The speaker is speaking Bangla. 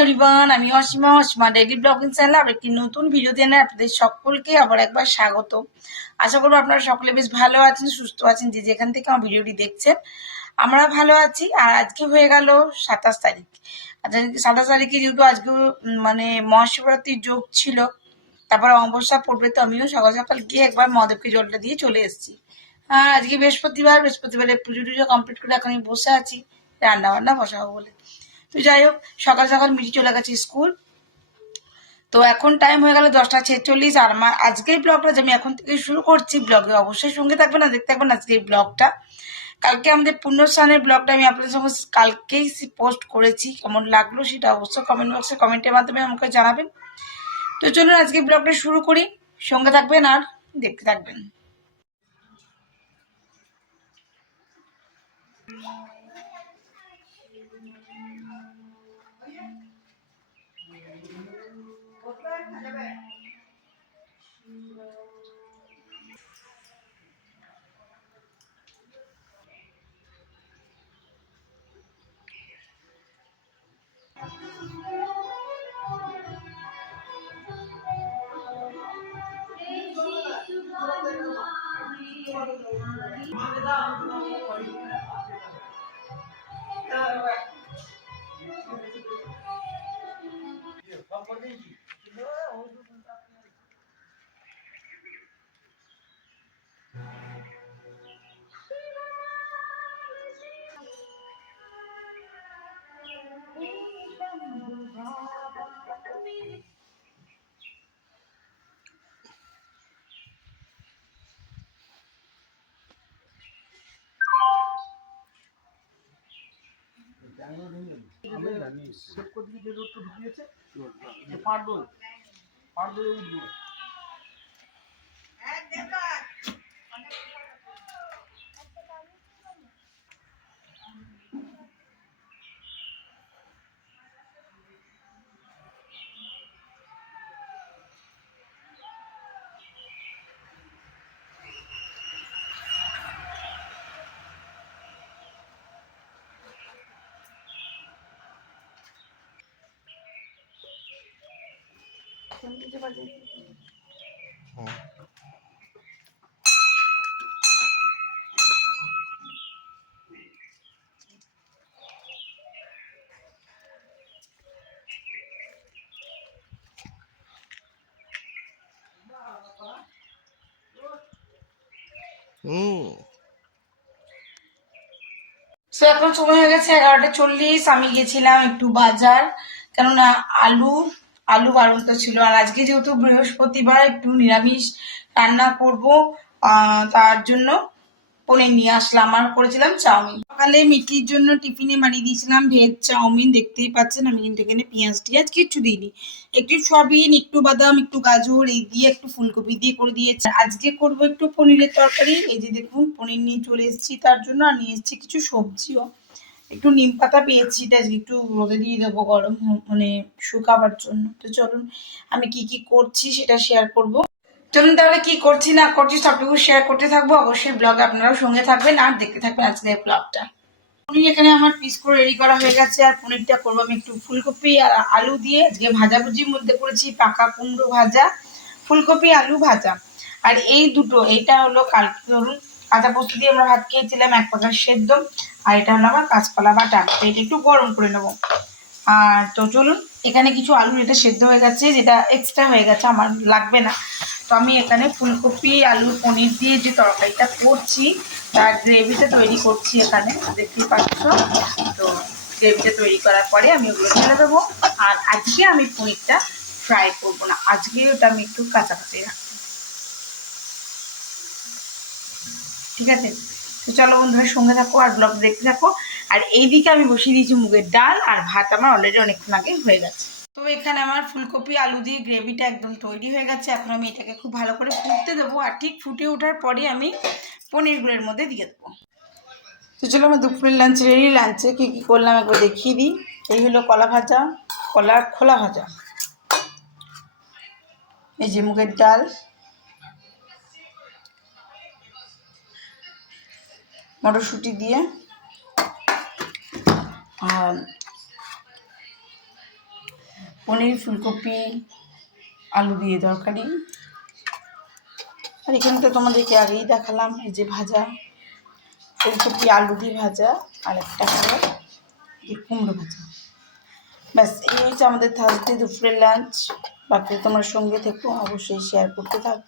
এভরিওয়ান, আমি অসীমা ডেইলি ব্লগিং চ্যানেলে আবার একটি নতুন ভিডিও দিয়ে আপনাদের সকলকে আবার একবার স্বাগত। আশা করবো আপনারা সকলে বেশ ভালো আছেন, সুস্থ আছেন, যে যেখান থেকে আমার ভিডিওটি দেখছেন। আমরা ভালো আছি। আর আজকে হয়ে গেল 27 তারিখ। 27 তারিখে যেহেতু আজকে মানে মহাশিবরাত্রির যোগ ছিল, তারপর অমাবস্যা পড়বে, তো আমিও সকাল সকাল গিয়ে একবার মহাদেবকে জলটা দিয়ে চলে এসেছি। আর আজকে বৃহস্পতিবারে পুজো টুজো কমপ্লিট করে এখন আমি বসে আছি রান্না বান্না বসাবো বলে। তো যাই হোক, সকাল সকাল মিটি চলে গেছে স্কুল। তো এখন টাইম হয়ে গেল 10টা 46। আর আমার আজকের ব্লগটা যে আমি এখন থেকে শুরু করছি, ব্লগে অবশ্যই সঙ্গে থাকবেন আর দেখতে থাকবেন আজকের ব্লগটা। কালকে আমাদের পুণ্যস্নানের ব্লগটা আমি আপনাদের সঙ্গে কালকেই পোস্ট করেছি, কেমন লাগলো সেটা অবশ্যই কমেন্ট বক্সে কমেন্টের মাধ্যমে আমাকে জানাবেন। তো চলুন আজকে ব্লগটা শুরু করি, সঙ্গে থাকবেন আর দেখতে থাকবেন। আমি জানি সেভ করে দিকে যে রোডটা ঢুকিয়েছে পারদোল উঠবো। এখন সময় হয়ে গেছে 11টা 40। আমি গেছিলাম একটু বাজার, কেননা আলু আলু বাড়ন্ত ছিল। আর আজকে যেহেতু বৃহস্পতিবার, একটু নিরামিষ রান্না করব, তার জন্য পনির নিয়ে আসলাম আর করেছিলাম চাউমিন। সকালে মিটির জন্য টিফিনে বানিয়ে দিয়েছিলাম ভেজ চাউমিন। দেখতেই পাচ্ছেন আমি কিন্তু এখানে পেঁয়াজ টিয়াজ কিচ্ছু দিইনি, একটু সয়াবিন, একটু বাদাম, একটু গাজর এই দিয়ে একটু ফুলকপি দিয়ে করে দিয়েছি। আজকে করব একটু পনিরের তরকারি। এই যে দেখুন পনির নিয়ে চলে এসেছি তার জন্য, আর নিয়ে এসেছি কিছু সবজিও। একটু নিম পাতা পেয়েছি, এটা আজকে একটু রোদে দিয়ে দেবো গরম মানে শুকাবার জন্য। তো চলুন আমি কি কি করছি সেটা শেয়ার করব। চলুন তাহলে কি করছি না করছি সবটুকু শেয়ার করতে থাকবো। অবশ্যই ব্লগে আপনারাও সঙ্গে থাকবেন আর দেখতে থাকবেন আজকের ব্লগটা। পনির এখানে আমার পিস করে রেডি করা হয়ে গেছে। আর পনিরটা করবো আমি একটু ফুলকপি আর আলু দিয়ে। আজকে ভাজাভুজির মধ্যে করেছি পাকা কুমড়ো ভাজা, ফুলকপি আলু ভাজা। আর এই দুটো, এইটা হলো কালকে ধরুন কাঁচা পোস্ত দিয়ে আমরা ভাত খেয়েছিলাম, এক পাকা সেদ্ধ। আর এটা হলো আমার কাঁচকলা বাটা, এটা একটু গরম করে নেবো। আর তো চলুন, এখানে কিছু আলু এটা সেদ্ধ হয়ে গেছে, যেটা এক্সট্রা হয়ে গেছে আমার লাগবে না। তো আমি এখানে ফুলকপি আলু পনির দিয়ে যে তরকারিটা করছি তার গ্রেভিটা তৈরি করছি এখানে, দেখতেই পাচ্ছ। তো গ্রেভিটা তৈরি করার পরে আমি ওগুলো ঢেলে দেবো। আর আজকে আমি পনিরটা ফ্রাই করবো না, আজকে ওটা আমি একটু কাঁচা কাঁচাই রাখবো, ঠিক আছে? তো চলো বন্ধুরা সঙ্গে থাকো আর ব্লগ দেখতে থাকো। আর এইদিকে আমি বসিয়ে দিয়েছি মুগের ডাল, আর ভাত আমার অলরেডি অনেকক্ষণ আগে হয়ে গেছে। তো এখানে আমার ফুলকপি আলু দিয়ে গ্রেভিটা একদম তৈরি হয়ে গেছে। এখন আমি এটাকে খুব ভালো করে ফুটতে দেবো, আর ঠিক ফুটে ওঠার পরে আমি পনিরগুলোর মধ্যে দিয়ে দেবো। তো চলো আমার দুপুরের লাঞ্চ রেডি। লাঞ্চে কী কী করলাম একবার দেখিয়ে দিই। এই হলো কলা ভাজা, কলার খোলা ভাজা, এই যে মুগের ডাল, মটরশুঁটি দিয়ে, আর পনির, ফুলকপি, আলু দিয়ে তরকারি। আর এখানে তো তোমাদেরকে আগেই দেখালাম, এই যে ভাজা ফুলকপি আলু দিয়ে ভাজা, আর একটা হলো এই কুমড়ো ভাজা। ব্যাস এই হচ্ছে আমাদের থার্সডে দুপুরের লাঞ্চ। বাকি তোমরা সঙ্গে থেকো, অবশ্যই শেয়ার করতে থাকো।